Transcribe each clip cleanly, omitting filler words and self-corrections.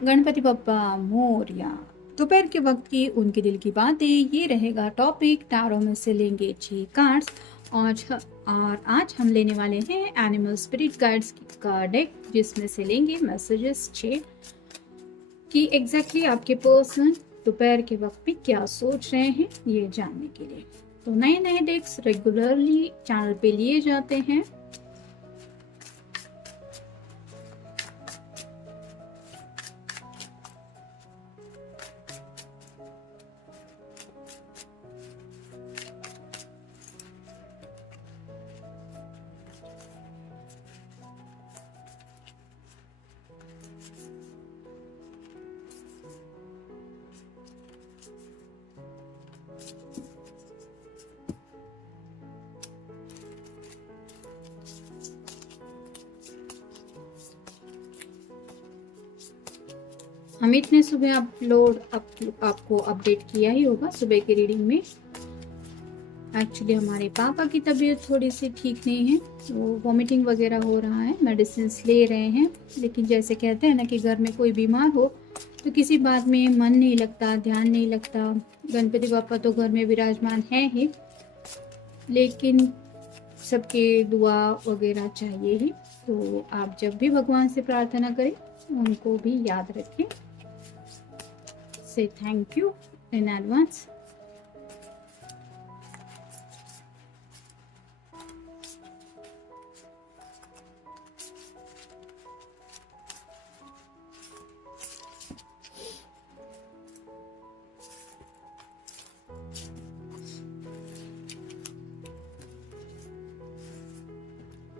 गणपति बप्पा मोरया। दोपहर के वक्त की उनके दिल की बातें, ये रहेगा टॉपिक। टैरो में से लेंगे 6 कार्ड्स। और आज हम लेने वाले हैं एनिमल स्पिरिट गाइड्स का डेक, जिसमें से लेंगे मैसेजेस 6 कि एग्जैक्टली आपके पर्सन दोपहर के वक्त पे क्या सोच रहे हैं, ये जानने के लिए। तो नए नए डेक्स रेगुलरली चैनल पे लिए जाते हैं। अमित ने सुबह आपको अपडेट किया ही होगा सुबह की रीडिंग में। एक्चुअली हमारे पापा की तबीयत थोड़ी सी ठीक नहीं है, वो वॉमिटिंग वगैरह हो रहा है, मेडिसिन ले रहे हैं। लेकिन जैसे कहते हैं ना कि घर में कोई बीमार हो तो किसी बात में मन नहीं लगता, ध्यान नहीं लगता। गणपति पापा तो घर में विराजमान है ही, लेकिन सबके दुआ वगैरह चाहिए ही। तो आप जब भी भगवान से प्रार्थना करें, उनको भी याद रखें। Say thank you in advance.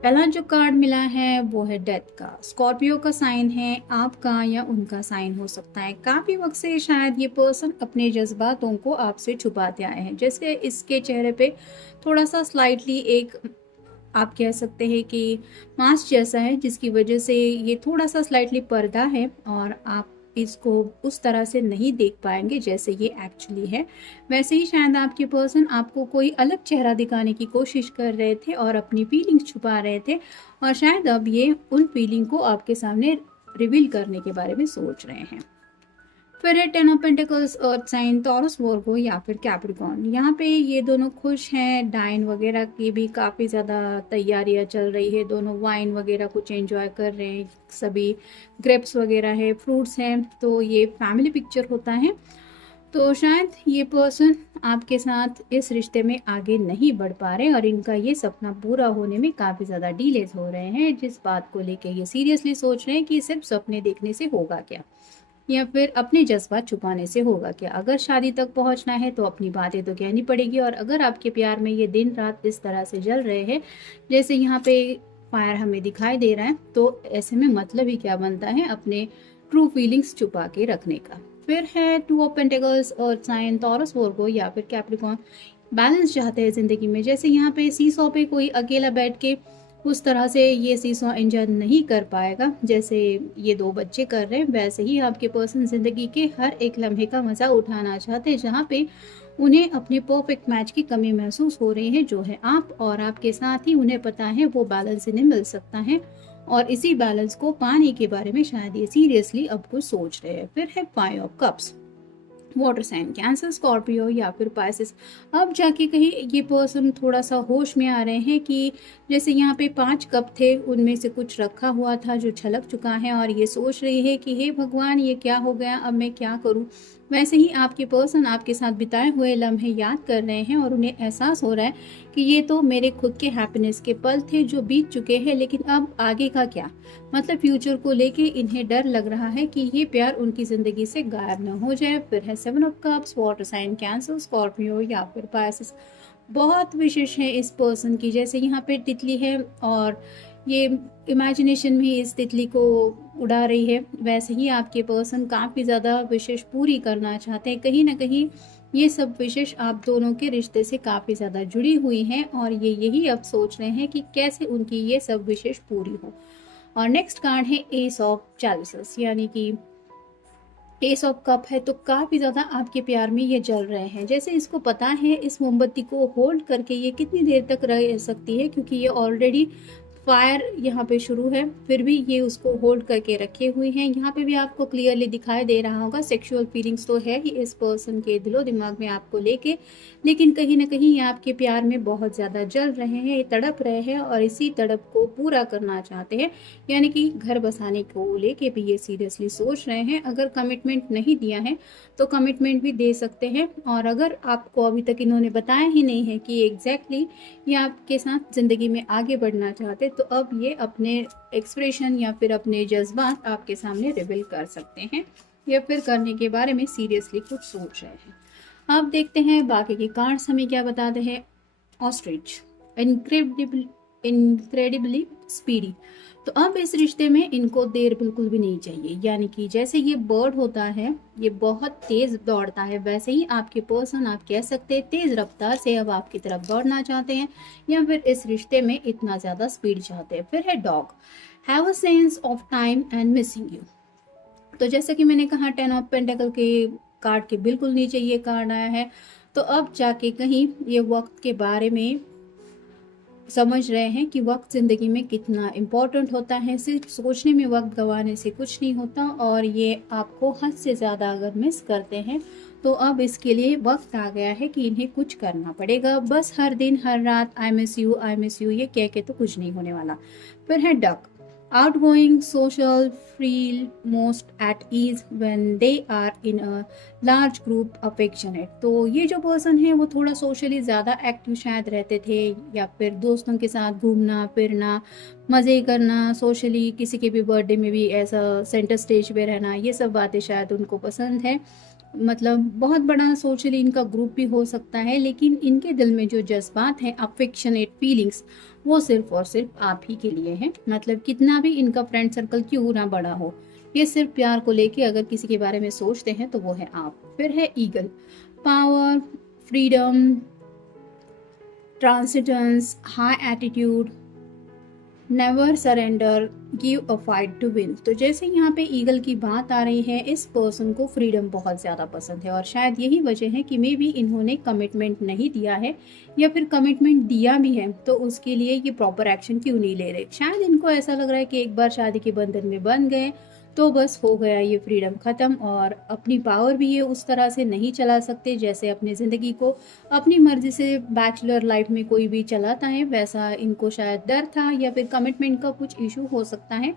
पहला जो कार्ड मिला है वो है डेथ का। स्कॉर्पियो का साइन है, आपका या उनका साइन हो सकता है। काफी वक्त से शायद ये पर्सन अपने जज्बातों को आपसे छुपाते आए हैं। जैसे इसके चेहरे पे थोड़ा सा स्लाइटली एक, आप कह सकते हैं कि मास्क जैसा है, जिसकी वजह से ये थोड़ा सा स्लाइटली पर्दा है और आप इसको उस तरह से नहीं देख पाएंगे जैसे ये एक्चुअली है। वैसे ही शायद आपके पर्सन आपको कोई अलग चेहरा दिखाने की कोशिश कर रहे थे और अपनी फीलिंग्स छुपा रहे थे, और शायद अब ये उन फीलिंग को आपके सामने रिवील करने के बारे में सोच रहे हैं। फिर है 10 of pentacles, earth sign, Taurus, Virgo या फिर कैप्रिकॉर्न। यहाँ पे ये दोनों खुश हैं। डाइन वगैरह की भी काफ़ी ज़्यादा तैयारियाँ चल रही है, दोनों वाइन वगैरह कुछ एंजॉय कर रहे हैं। सभी ग्रेप्स वगैरह है, फ्रूट्स हैं, तो ये फैमिली पिक्चर होता है। तो शायद ये पर्सन आपके साथ इस रिश्ते में आगे नहीं बढ़ पा रहे और इनका ये सपना पूरा होने में काफ़ी ज़्यादा डिलेज हो रहे हैं, जिस बात को लेके ये सीरियसली सोच रहे हैं कि सिर्फ सपने देखने से होगा क्या, या फिर अपने जज्बात छुपाने से होगा क्या। अगर शादी तक पहुंचना है तो अपनी बातें तो कहनी पड़ेगी, और अगर आपके प्यार में ये दिन रात इस तरह से जल रहे हैं जैसे यहाँ पे फायर हमें दिखाई दे रहा है, तो ऐसे में मतलब ही क्या बनता है अपने ट्रू फीलिंग्स छुपा के रखने का। फिर है 2 of pentacles, earth sign, Taurus, Virgo या फिर कैप्रिकॉर्न। बैलेंस चाहते हैं ज़िंदगी में। जैसे यहाँ पे सीसॉ पे कोई अकेला बैठ के उस तरह से ये सीसॉ एंजॉय नहीं कर पाएगा जैसे ये 2 बच्चे कर रहे हैं, वैसे ही आपके पर्सन ज़िंदगी के हर एक लम्हे का मज़ा उठाना चाहते हैं, जहाँ पे उन्हें अपने परफेक्ट मैच की कमी महसूस हो रही है, जो है आप। और आपके साथ ही उन्हें पता है वो बैलेंस इन्हें मिल सकता है, और इसी बैलेंस को पाने के बारे में शायद ये सीरियसली अब कुछ सोच रहे हैं। फिर है 5 of cups, water sign, Cancer, Scorpio या फिर पाइसेस। अब जाके कहीं ये पर्सन थोड़ा सा होश में आ रहे हैं कि जैसे यहाँ पे 5 कप थे, उनमें से कुछ रखा हुआ था जो छलक चुका है, और ये सोच रही है कि हे भगवान, ये क्या हो गया, अब मैं क्या करूँ। वैसे ही आपके पर्सन आपके साथ बिताए हुए लम्हे याद कर रहे हैं, और उन्हें एहसास हो रहा है कि ये तो मेरे खुद के हैप्पीनेस के पल थे जो बीत चुके हैं, लेकिन अब आगे का क्या, मतलब फ्यूचर को लेके इन्हें डर लग रहा है कि ये प्यार उनकी ज़िंदगी से गायब न हो जाए। फिर है 7 of cups, water sign, Cancer, Scorpio या फिर पाइसेस। बहुत विशेष है इस पर्सन की। जैसे यहाँ पे तितली है और ये इमेजिनेशन में इस तितली को उड़ा रही है, वैसे ही आपके पर्सन काफ़ी ज़्यादा विशेष पूरी करना चाहते हैं। कहीं ना कहीं ये सब विशेष आप दोनों के रिश्ते से काफ़ी ज़्यादा जुड़ी हुई हैं, और ये यही अब सोच रहे हैं कि कैसे उनकी ये सब विशेष पूरी हो। और नेक्स्ट कार्ड है एस ऑफ चैलिसेस, यानी कि एस ऑफ कप है, तो काफ़ी ज़्यादा आपके प्यार में ये जल रहे हैं। जैसे इसको पता है इस मोमबत्ती को होल्ड करके ये कितनी देर तक रह सकती है, क्योंकि ये ऑलरेडी फायर यहाँ पे शुरू है, फिर भी ये उसको होल्ड करके रखे हुए हैं। यहाँ पे भी आपको क्लियरली दिखाई दे रहा होगा सेक्सुअल फीलिंग्स तो है ही इस पर्सन के दिलो दिमाग में आपको लेके, लेकिन कहीं ना कहीं ये आपके प्यार में बहुत ज़्यादा जल रहे हैं, ये तड़प रहे हैं और इसी तड़प को पूरा करना चाहते हैं। यानी कि घर बसाने को लेके भी ये सीरियसली सोच रहे हैं। अगर कमिटमेंट नहीं दिया है तो कमिटमेंट भी दे सकते हैं, और अगर आपको अभी तक इन्होंने बताया ही नहीं है कि एग्जैक्टली ये आपके साथ ज़िंदगी में आगे बढ़ना चाहते, तो अब ये अपने एक्सप्रेशन या फिर अपने जज्बात आपके सामने रिवील कर सकते हैं, या फिर करने के बारे में सीरियसली कुछ सोच रहे हैं। अब देखते हैं बाकी के कार्ड्स हमें क्या बताते हैं। Ostrich, incredibly speedy. तो अब इस रिश्ते में इनको देर बिल्कुल भी नहीं चाहिए, यानी कि जैसे ये बर्ड होता है, ये बहुत तेज दौड़ता है, वैसे ही आपके पर्सन, आप कह सकते हैं, तेज रफ्तार से अब आपकी तरफ दौड़ना चाहते हैं, या फिर इस रिश्ते में इतना ज़्यादा स्पीड चाहते हैं। फिर है dog, have a sense of time and missing you. तो जैसे कि मैंने कहा 10 ऑफ पेंटेकल के कार्ड के बिल्कुल नीचे ये कार्ड आया है, तो अब जाके कहीं ये वक्त के बारे में समझ रहे हैं कि वक्त ज़िंदगी में कितना इम्पोर्टेंट होता है। सिर्फ सोचने में वक्त गंवाने से कुछ नहीं होता, और ये आपको हद से ज़्यादा अगर मिस करते हैं तो अब इसके लिए वक्त आ गया है कि इन्हें कुछ करना पड़ेगा। बस हर दिन हर रात आई मिस यू ये कह के तो कुछ नहीं होने वाला। फिर है duck, outgoing, social, feel most at ease when they are in a large group, affectionate। तो ये जो पर्सन है वो थोड़ा सोशली ज़्यादा एक्टिव शायद रहते थे, या फिर दोस्तों के साथ घूमना फिरना, मज़े करना, सोशली किसी के भी बर्थडे में भी ऐसा सेंटर स्टेज पे रहना, ये सब बातें शायद उनको पसंद है। मतलब बहुत बड़ा सोशली इनका ग्रुप भी हो सकता है, लेकिन इनके दिल में जो जज्बात हैं, अफेक्शनेट फीलिंग्स, वो सिर्फ और सिर्फ आप ही के लिए हैं। मतलब कितना भी इनका फ्रेंड सर्कल क्यों ना बड़ा हो, ये सिर्फ प्यार को लेके अगर किसी के बारे में सोचते हैं तो वो है आप। फिर है eagle, power, freedom, transcendence, high attitude, never surrender, give a fight to win. तो जैसे यहाँ पे ईगल की बात आ रही है, इस पर्सन को फ्रीडम बहुत ज़्यादा पसंद है, और शायद यही वजह है कि मे भी इन्होंने कमिटमेंट नहीं दिया है, या फिर कमिटमेंट दिया भी है तो उसके लिए ये प्रॉपर एक्शन क्यों नहीं ले रहे। शायद इनको ऐसा लग रहा है कि एक बार शादी के बंधन में बंध गए तो बस हो गया ये फ्रीडम ख़त्म, और अपनी पावर भी ये उस तरह से नहीं चला सकते जैसे अपनी ज़िंदगी को अपनी मर्ज़ी से बैचलर लाइफ में कोई भी चलाता है, वैसा इनको शायद डर था, या फिर कमिटमेंट का कुछ इशू हो सकता है।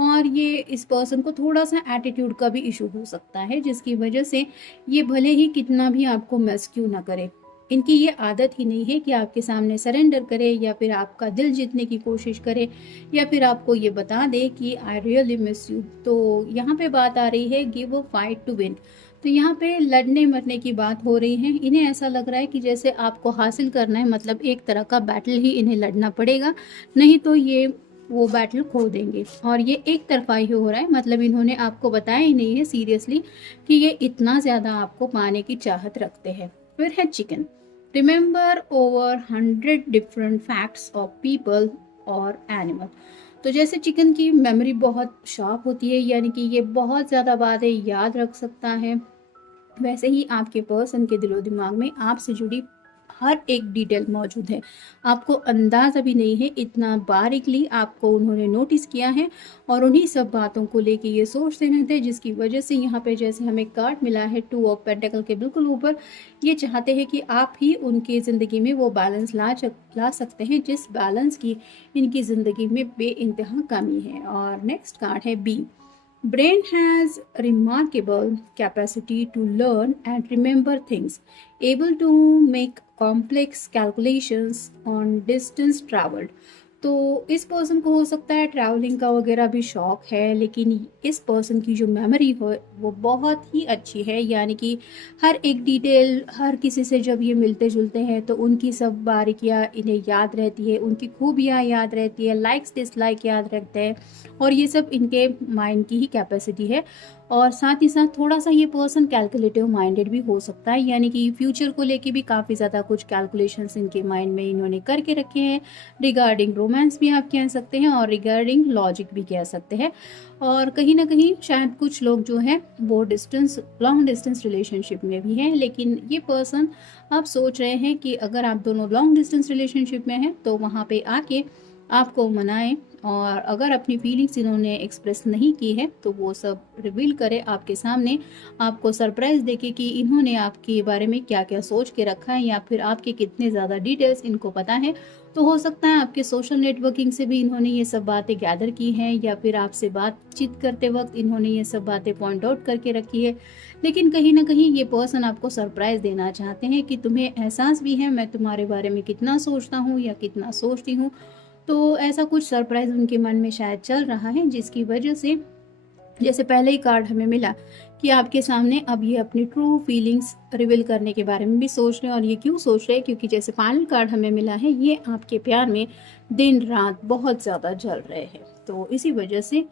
और ये इस पर्सन को थोड़ा सा एटीट्यूड का भी इशू हो सकता है, जिसकी वजह से ये भले ही कितना भी आपको मिस क्यों ना करे, इनकी ये आदत ही नहीं है कि आपके सामने सरेंडर करे, या फिर आपका दिल जीतने की कोशिश करे, या फिर आपको ये बता दे कि आई रियली मिस यू। तो यहाँ पे बात आ रही है give a fight to win. तो यहाँ पे लड़ने मरने की बात हो रही है। इन्हें ऐसा लग रहा है कि जैसे आपको हासिल करना है, मतलब एक तरह का बैटल ही इन्हें लड़ना पड़ेगा, नहीं तो ये वो बैटल खो देंगे। और ये एक तरफा ही हो रहा है, मतलब इन्होंने आपको बताया ही नहीं है सीरियसली कि ये इतना ज़्यादा आपको पाने की चाहत रखते हैं। फिर है chicken, remember over 100 different facts of people और एनिमल। तो जैसे चिकन की मेमोरी बहुत शार्प होती है, यानी कि ये बहुत ज़्यादा बातें याद रख सकता है, वैसे ही आपके पर्सन के दिलो दिमाग में आपसे जुड़ी हर एक डिटेल मौजूद है। आपको अंदाज़ा भी नहीं है इतना बारीकली आपको उन्होंने नोटिस किया है, और उन्हीं सब बातों को लेके ये सोचते रहते हैं, जिसकी वजह से यहाँ पे जैसे हमें कार्ड मिला है 2 ऑफ पेंटेकल के बिल्कुल ऊपर, ये चाहते हैं कि आप ही उनकी ज़िंदगी में वो बैलेंस ला सकते हैं जिस बैलेंस की इनकी ज़िंदगी में बेइंतहा कमी है। और नेक्स्ट कार्ड है B, Brain has remarkable capacity to learn and remember things, able to make complex calculations on distance traveled। तो इस पर्सन को हो सकता है ट्रैवलिंग का वगैरह भी शौक है, लेकिन इस पर्सन की जो मेमोरी हो वो बहुत ही अच्छी है, यानी कि हर एक डिटेल, हर किसी से जब ये मिलते जुलते हैं तो उनकी सब बारीकियाँ इन्हें याद रहती है, उनकी खूबियाँ याद रहती है, लाइक्स डिसलाइक याद रखते हैं, और ये सब इनके माइंड की ही कैपेसिटी है। और साथ ही साथ थोड़ा सा ये पर्सन कैलकुलेटिव माइंडेड भी हो सकता है, यानी कि फ्यूचर को लेके भी काफ़ी ज़्यादा कुछ कैलकुलेशंस इनके माइंड में इन्होंने करके रखे हैं, रिगार्डिंग रोमांस भी आप कह सकते हैं, और रिगार्डिंग लॉजिक भी कह सकते हैं। और कहीं ना कहीं शायद कुछ लोग जो है वो लॉन्ग डिस्टेंस रिलेशनशिप में भी हैं, लेकिन ये पर्सन अब सोच रहे हैं कि अगर आप दोनों लॉन्ग डिस्टेंस रिलेशनशिप में हैं तो वहाँ पे आके आपको मनाएँ और अगर अपनी फीलिंग्स इन्होंने एक्सप्रेस नहीं की है, तो वो सब रिवील करें आपके सामने, आपको सरप्राइज़ देके कि इन्होंने आपके बारे में क्या-क्या सोच के रखा है या फिर आपके कितने ज़्यादा डिटेल्स इनको पता है। तो हो सकता है आपके सोशल नेटवर्किंग से भी इन्होंने ये सब बातें गैदर की हैं या फिर आपसे बातचीत करते वक़्त इन्होंने ये सब बातें पॉइंट आउट करके रखी है। लेकिन कहीं न कहीं ये पर्सन आपको सरप्राइज़ देना चाहते हैं कि तुम्हें एहसास भी है मैं तुम्हारे बारे में कितना सोचता हूँ या कितना सोचती हूँ। तो ऐसा कुछ सरप्राइज़ उनके मन में शायद चल रहा है जिसकी वजह से जैसे पहले ही कार्ड हमें मिला कि आपके सामने अब ये अपनी ट्रू फीलिंग्स रिवील करने के बारे में भी सोच रहे हैं और ये क्यों सोच रहे हैं क्योंकि जैसे फाइनल कार्ड हमें मिला है ये आपके प्यार में दिन रात बहुत ज़्यादा जल रहे हैं। तो इसी वजह से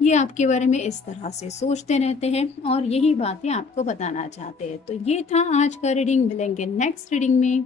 ये आपके बारे में इस तरह से सोचते रहते हैं और यही बातें आपको बताना चाहते हैं। तो ये था आज का रीडिंग, मिलेंगे नेक्स्ट रीडिंग में।